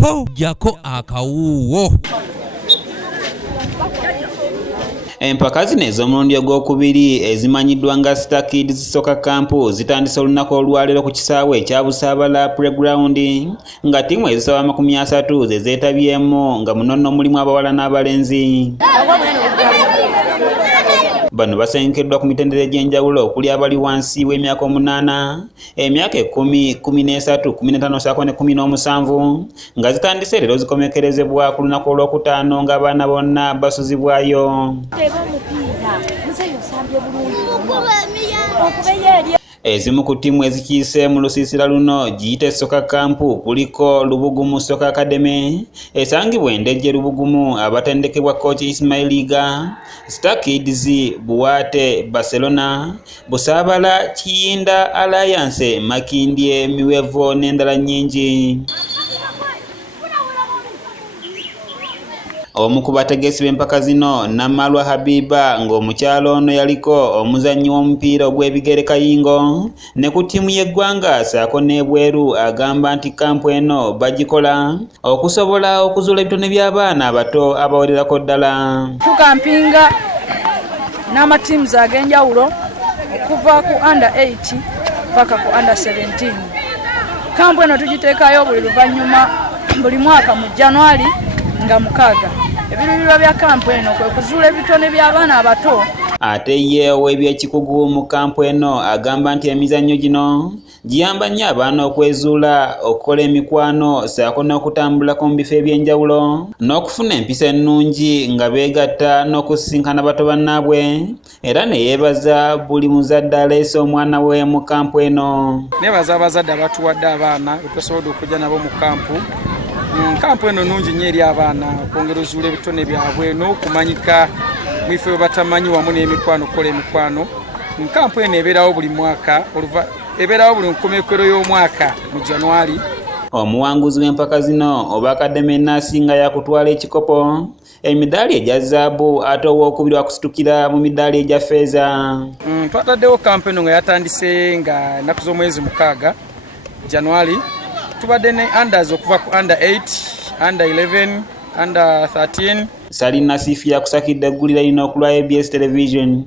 po jako akawuwo. Empaka zino ez'omulundi ogwokubiri ezimanyiddwa nga Star Kids Soccer Camp zitandise olunaku olwaleero ku kisaawe ekya Busaabala Playground nga ttiimu ezisaba 30 ze zeetabyemu nga muno mulimu abawala n'abalenzi. Bano basengekeddwa ku mitendera egy'enjawulo okuli abali wansi w'emyaka 8, emyaka 10, 13, 15 ssaako ne 17 nga zitandise leero zikomekerezebwa ku lunaku olwokutaano ng'abaana bonna basuzibwayo. Ezimu ku ttiimu ezikiise mu lusiisira luno giyite Soccer Camp kuliko Lubugumu Soccer Academy esangibwa Endejje Lubugumu abatendekebwa Coach Ismail Liga, Star Kids Buwate Barcelona, Busaabala Kiyinda Alliance Makindye Miwevo n'endala nnyingi. Omu ku bategesi b'empaka zino Namalwa Habiba ng'omukyalo ono yaliko omuzannyi w'omupiira ogw'ebigere Kayingo ne ku ttiimu y'eggwanga ssaako n'ebweru agamba nti kampu eno bagikola okusobola okuzuula ebitone by'abaana abato abawererako ddala. Tukampinga n'amatiimuzi ag'enjawulo okuva ku under 8 paka ku under 17. Kampu eno tugiteekayo buli luvannyuma buli mwaka mu January nga 6. Ebiruubirirwa bya kampu eno kwe kuzuula ebitone by'abaana abato. Ate ye ow'ebyekikugu mu kampu eno agamba nti emizannyo gino giyamba nnyo abaana okwezuula, okukola emikwano ssaako n'okutambulako mu bifo eby'enjawulo n'okufuna empisa ennungi nga beegatta n'okusisinkana bato bannaabwe, era ne yeebaza buli muzadde aleese omwana we mu kampu eno. Neebaza abazadde abatuwadde abaana betusobodde okujja nabo mu kampu. Kampu eno nnungi nnyo eri abaana okwongera ozuula ebitone byabwe n'okumanyika mu ifo batamanyi wamu n'emikwano okukola emikwano. Kampu eno ebeerawo buli mwaka, ebeerawo buli nkomekerero y'omwaka mu January. Omuwanguzi w'empaka zino oba Academy n'asinga yakutwala ekikopo emidaali egya zaabu ate owookubiri wakusitukira mu midaali egya ffeeza. Twataddewo kampu eno nga yatandise nga ennaku z'omwezi 6 January. Tubadde ne unders okuva ku under 8, under 11, under 13. Sali Nasifi yakusakidde eggulira lino okulwa ABS Television.